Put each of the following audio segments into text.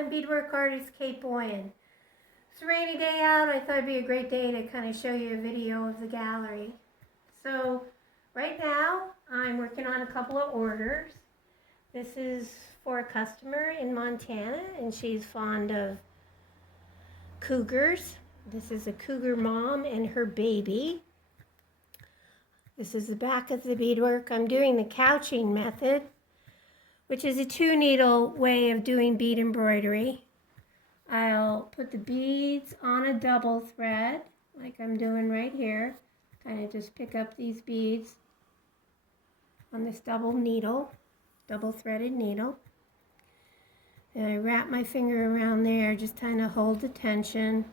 I'm beadwork artist Kate Boyan. It's a rainy day out. I thought it'd be a great day to kind of show you a video of the gallery. So right now I'm working on a couple of orders. This is for a customer in Montana and she's fond of cougars. This is a cougar mom and her baby. This is the back of the beadwork. I'm doing the couching method, which is a 2-needle way of doing bead embroidery. I'll put the beads on a double thread, like I'm doing right here. Kind of just pick up these beads on this double threaded needle. And I wrap my finger around there, just kind of hold the tension.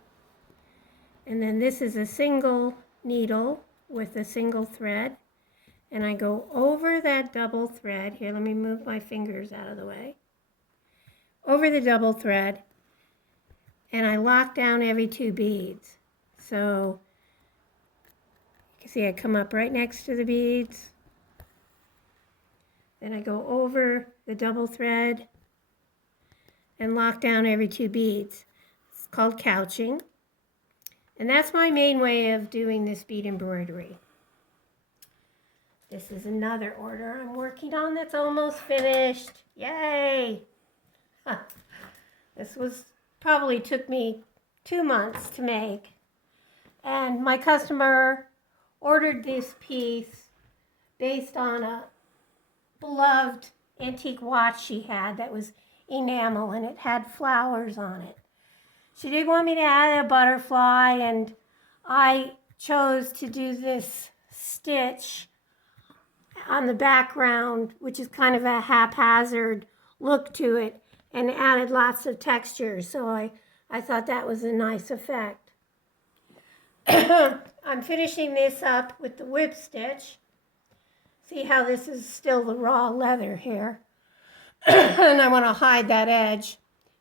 And then this is a single needle with a single thread. And I go over that double thread. Here, let me move my fingers out of the way. Over the double thread, and I lock down every 2 beads. So, you can see I come up right next to the beads. Then I go over the double thread and lock down every 2 beads. It's called couching. And that's my main way of doing this bead embroidery. This is another order I'm working on that's almost finished. Yay! This probably took me 2 months to make. And my customer ordered this piece based on a beloved antique watch she had that was enamel and it had flowers on it. She did want me to add a butterfly, and I chose to do this stitch on the background, which is kind of a haphazard look to it, and added lots of textures. So I thought that was a nice effect. I'm finishing this up with the whip stitch. See how this is still the raw leather here. And I want to hide that edge.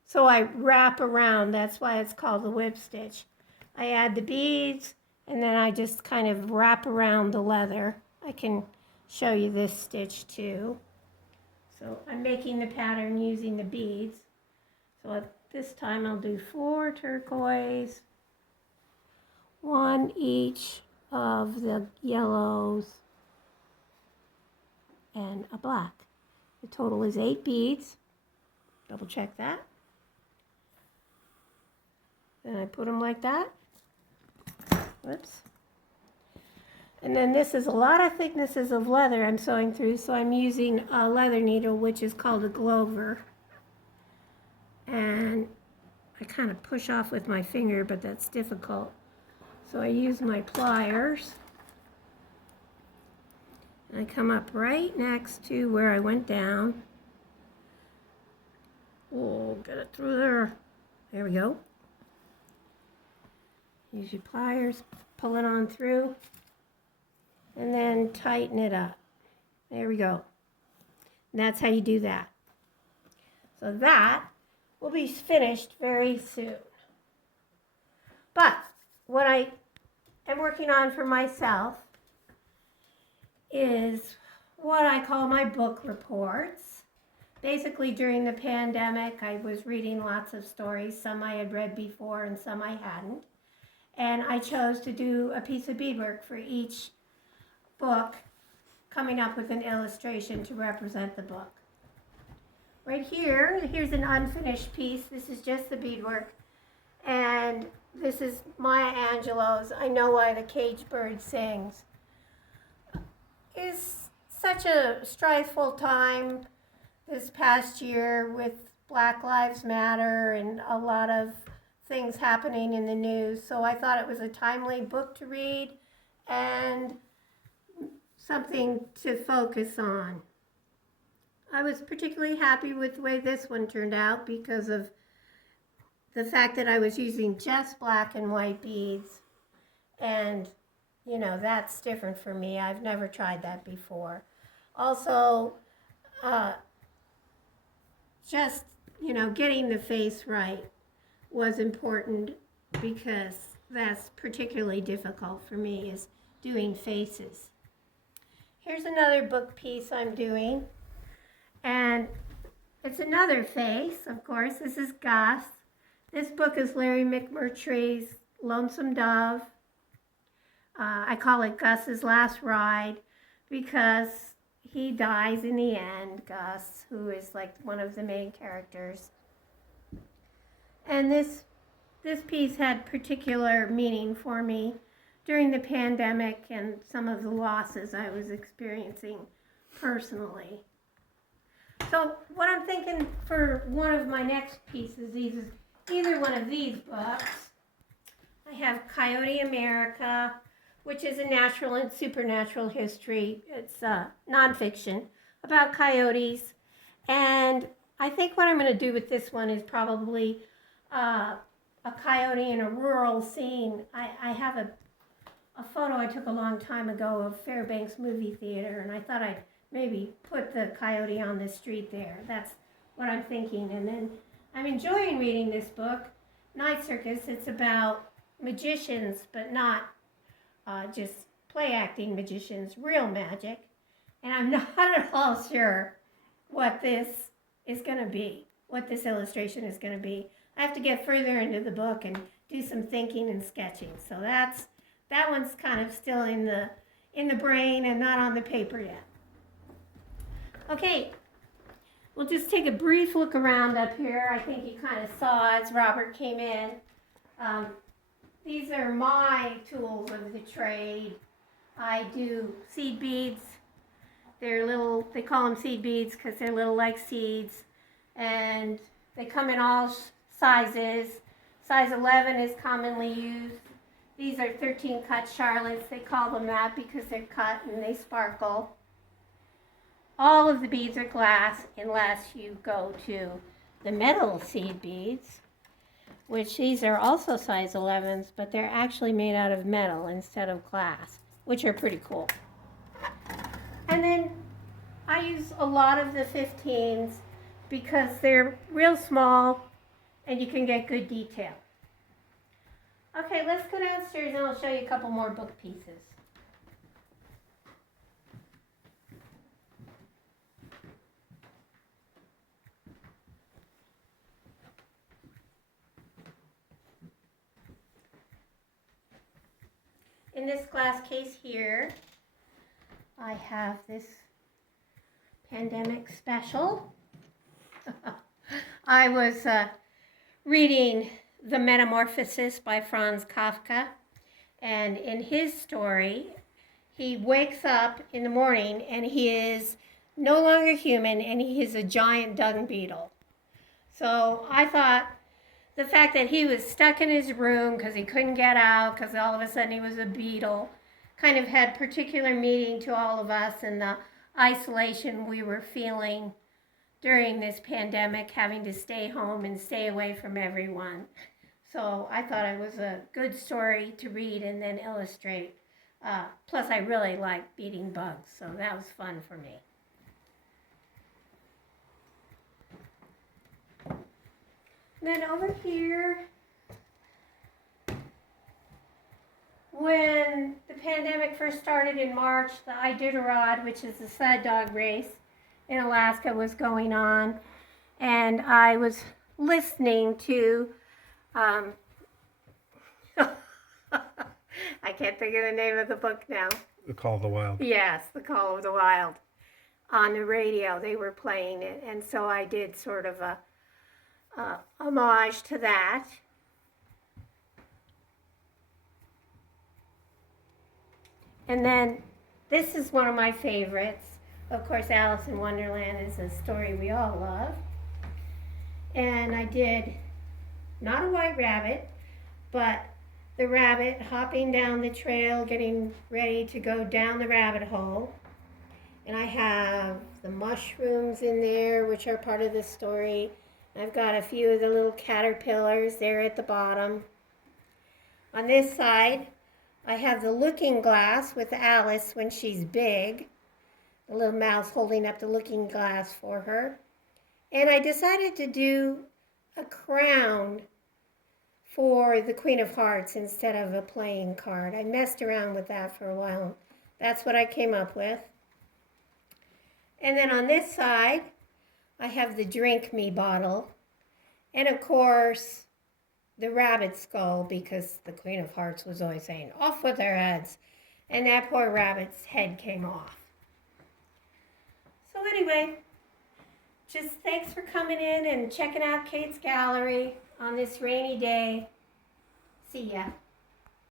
So I wrap around, that's why it's called the whip stitch. I add the beads and then I just kind of wrap around the leather. I can show you this stitch too. So I'm making the pattern using the beads. So at this time I'll do 4 turquoise, 1 each of the yellows, and a black. The total is 8 beads. Double check that. Then I put them like that. Whoops. And then this is a lot of thicknesses of leather I'm sewing through, so I'm using a leather needle, which is called a Glover. And I kind of push off with my finger, but that's difficult. So I use my pliers. And I come up right next to where I went down. Oh, get it through there. There we go. Use your pliers, pull it on through, and then tighten it up. There we go. And that's how you do that. So that will be finished very soon. But what I am working on for myself is what I call my book reports. Basically, during the pandemic, I was reading lots of stories. Some I had read before and some I hadn't. And I chose to do a piece of beadwork for each book, coming up with an illustration to represent the book. Right here, here's an unfinished piece. This is just the beadwork. And this is Maya Angelou's I Know Why the Caged Bird Sings. It's such a stressful time this past year with Black Lives Matter and a lot of things happening in the news. So I thought it was a timely book to read and something to focus on. I was particularly happy with the way this one turned out because of the fact that I was using just black and white beads. And, you know, that's different for me. I've never tried that before. Also, just, you know, getting the face right was important because that's particularly difficult for me, is doing faces. Here's another book piece I'm doing, and it's another face, of course. This is Gus. This book is Larry McMurtry's Lonesome Dove. I call it Gus's Last Ride because he dies in the end, Gus, who is like one of the main characters. And this piece had particular meaning for me during the pandemic and some of the losses I was experiencing personally. So what I'm thinking for one of my next pieces is either one of these books. I have Coyote America, which is a natural and supernatural history. It's nonfiction about coyotes. And I think what I'm going to do with this one is probably a coyote in a rural scene. I have a photo I took a long time ago of Fairbanks Movie Theater, and I thought I'd maybe put the coyote on the street there. That's what I'm thinking. And then I'm enjoying reading this book, Night Circus. It's about magicians, but not just play acting magicians, real magic. And I'm not at all sure what this is going to be, what this illustration is going to be. I have to get further into the book and do some thinking and sketching. So that one's kind of still in the brain and not on the paper yet. Okay, we'll just take a brief look around up here. I think you kind of saw as Robert came in. These are my tools of the trade. I do seed beads. They're little, they call them seed beads because they're little like seeds. And they come in all sizes. Size 11 is commonly used. These are 13 cut Charlottes. They call them that because they're cut and they sparkle. All of the beads are glass unless you go to the metal seed beads, which these are also size 11s, but they're actually made out of metal instead of glass, which are pretty cool. And then I use a lot of the 15s because they're real small and you can get good detail. Okay, let's go downstairs and I'll show you a couple more book pieces. In this glass case here, I have this pandemic special. I was reading The Metamorphosis by Franz Kafka, and in his story, he wakes up in the morning and he is no longer human and he is a giant dung beetle. So I thought the fact that he was stuck in his room because he couldn't get out because all of a sudden he was a beetle kind of had particular meaning to all of us and the isolation we were feeling during this pandemic, having to stay home and stay away from everyone. So I thought it was a good story to read and then illustrate. Plus I really like beating bugs, so that was fun for me. Then over here, when the pandemic first started in March, the Iditarod, which is the sled dog race in Alaska, was going on. And I was listening to, I can't think of the name of the book now. The Call of the Wild. Yes, The Call of the Wild. On the radio, they were playing it. And so I did sort of a homage to that. And then this is one of my favorites. Of course, Alice in Wonderland is a story we all love. And I did not a white rabbit, but the rabbit hopping down the trail, getting ready to go down the rabbit hole. And I have the mushrooms in there, which are part of the story. I've got a few of the little caterpillars there at the bottom. On this side, I have the looking glass with Alice when she's big. The little mouse holding up the looking glass for her. And I decided to do a crown for the Queen of Hearts instead of a playing card. I messed around with that for a while. That's what I came up with. And then on this side, I have the Drink Me bottle. And of course, the rabbit skull, because the Queen of Hearts was always saying, off with their heads. And that poor rabbit's head came off. So anyway, just thanks for coming in and checking out Kate's gallery on this rainy day. See ya.